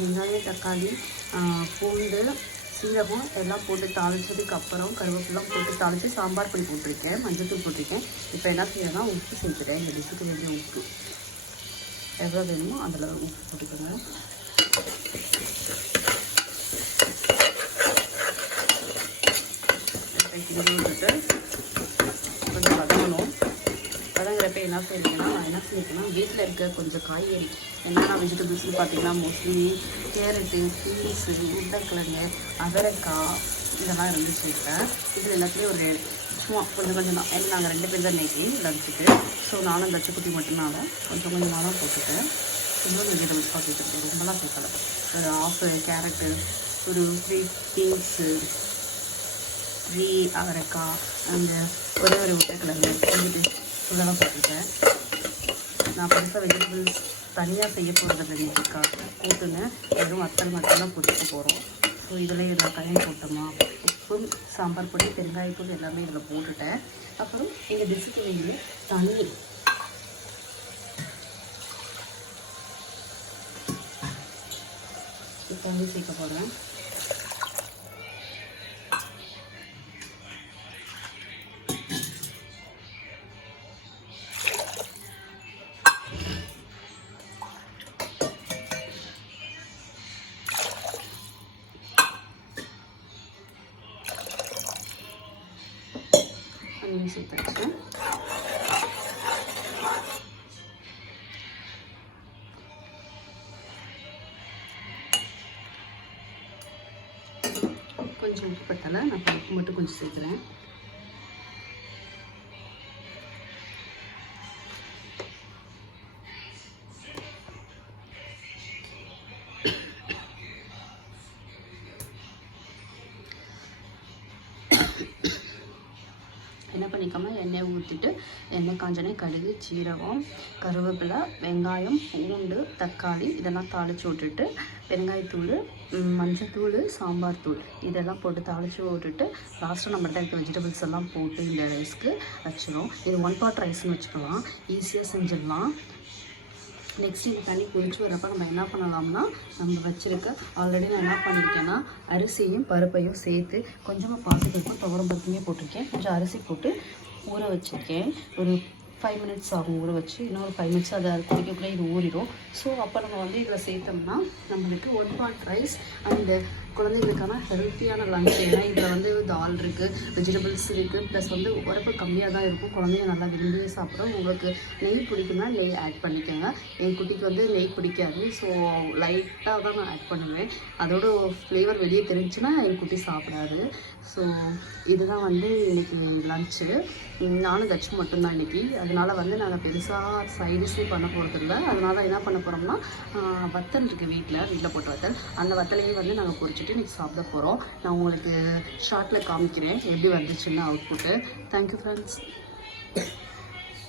வெங்காயம் தக்காளி பூண்டு சீரகம் எல்லாம் போட்டு தாளித்ததுக்கப்புறம் கருவேப்பிலாம் போட்டு தாளித்து சாம்பார் பொடி போட்டிருக்கேன், மஞ்சள்தூள் போட்டிருக்கேன். இப்போ என்ன செய்யணும்னா உப்பு சேர்த்துட்டேன். இந்த டிஷ்ஷுக்கு வேண்டிய உப்பு எவ்வளோ வேணுமோ அதில் உப்பு போட்டுக்கோங்க. விட்டுட்டு கொஞ்சம் வதங்கணும். வதங்குறப்ப என்ன செய்யணும்னா நான் என்ன செய்யணும்னா வீட்டில் இருக்க கொஞ்சம் காய்கறி என்னென்ன வெஜிடபிள்ஸ்னு பார்த்தீங்கன்னா மோஸ்ட்லி கேரட்டு, பீன்ஸு, உருளைக்கிழங்கு, அவரைக்காய் இதெல்லாம் இருந்துச்சு. இது எல்லாத்துலேயும் ஒரு சும்மா கொஞ்சம் தான். ஏன்னா நாங்கள் 2 பேர் தான் இன்றைக்கி லஞ்சுக்கு. ஸோ நானும் லட்சக்குட்டி மட்டும்னால கொஞ்சம் கொஞ்சமாக தான் போட்டுட்டேன். இன்னொரு வெஜிடபிள்ஸ் பார்த்துட்டு ரொம்பலாம் சேர்க்கலை. ஒரு 1/2 கேரட்டு, ஒரு 3 பீன்ஸு, 3 அவரைக்காய், அந்த ஒரே ஒரு உருளைக்கிழங்கு வந்துட்டு இதெல்லாம் போட்டுருக்கேன். நான் பெருசாக வெஜிடபிள்ஸ் தனியாக செய்ய போகிறது இன்றைக்காக கூட்டுன்னு வெறும் வத்தல் மட்டும்தான் பொரிக்க போகிறோம். ஸோ இதில் எல்லா காயும் போட்டோமா, உப்பு, சாம்பார் பொடி, பெருங்காயத்தூள் எல்லாமே இதில் போட்டுட்டேன். அப்புறம் எங்கள் டிஷ்ஷுக்கு வேண்டிய தண்ணி தண்ணி சேர்க்க போகிறேன். தண்ணி சேர்த்தாச்சு. கொஞ்சம் உப்பு பத்தலை, நான் உப்பு மட்டும் கொஞ்சம் சேர்க்குறேன். என்ன பண்ணிக்காம எண்ணெய் ஊற்றிட்டு எண்ணெய் காஞ்சனே கடுகு, சீரகம், கருவேப்பிலை, வெங்காயம், பூண்டு, தக்காளி இதெல்லாம் தாளித்து விட்டுட்டு பெருங்காயத்தூள், மஞ்சத்தூள், சாம்பார் தூள் இதெல்லாம் போட்டு தாளித்து விட்டுட்டு லாஸ்ட்டாக நம்மகிட்ட இருக்க வெஜிடபிள்ஸ் எல்லாம் போட்டு இந்த ரைஸ்க்கு வச்சிடும். இது 1 pot ரைஸ்ன்னு வச்சுக்கலாம், ஈஸியாக செஞ்சிடலாம். நெக்ஸ்ட் இந்த தண்ணி கொதிச்சு வரப்போ நம்ம என்ன பண்ணலாம்னா நம்ம வச்சுருக்க ஆல்ரெடி நான் என்ன பண்ணியிருக்கேன்னா அரிசியும் பருப்பையும் சேர்த்து கொஞ்சமாக பாசிப்பருப்பும் துவரம் பருப்புமே போட்டிருக்கேன். கொஞ்சம் அரிசி போட்டு ஊற வச்சுருக்கேன். ஒரு 5 minutes ஆகும் ஊற வச்சு. இன்னொரு 5 minutes அதை குடிக்கக்குள்ளே இது ஊறிடும். ஸோ அப்போ நம்ம வந்து இதில் சேர்த்தோம்னா நம்மளுக்கு 1 pot ரைஸ் அந்த குழந்தைங்களுக்கான ஹெல்த்தியான லஞ்ச். ஏன்னா இதில் வந்து தால் இருக்குது, வெஜிடபிள்ஸ் இருக்குது, ப்ளஸ் வந்து உரப்பு கம்மியாக தான் இருக்கும். குழந்தைங்க நல்லா விரும்பியே சாப்பிட்றோம். உங்களுக்கு நெய் பிடிக்குன்னா நெய் ஆட் பண்ணிக்கோங்க. என் குட்டிக்கு வந்து நெய் பிடிக்காது, ஸோ லைட்டாக தான் நான் ஆட் பண்ணுவேன். அதோட ஃப்ளேவர் வெளியே தெரிஞ்சுன்னா என் குட்டி சாப்பிடாது. ஸோ இதுதான் வந்து இன்றைக்கி லன்ச்சு. நானும் தச்சு மட்டும்தான் இன்றைக்கி. அதனால் வந்து நாங்கள் பெருசாக சைடிஸே பண்ண போகிறதில்ல. அதனால் என்ன பண்ண போகிறோம்னா வத்தல் இருக்குது வீட்டில் போட்ட வத்தல், அந்த வத்தலையே வந்து நாங்கள் பொரிச்சிட்டு இன்றைக்கி சாப்பிட போகிறோம். நான் உங்களுக்கு ஷார்ட்டில் காமிக்கிறேன் எப்படி வந்துச்சுன்னு அவுட்புட்டு. Thank you friends.